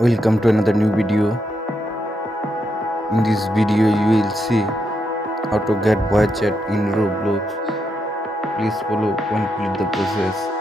Welcome to another new video. In this video you will see how to get voice chat in Roblox. Please follow, complete the process.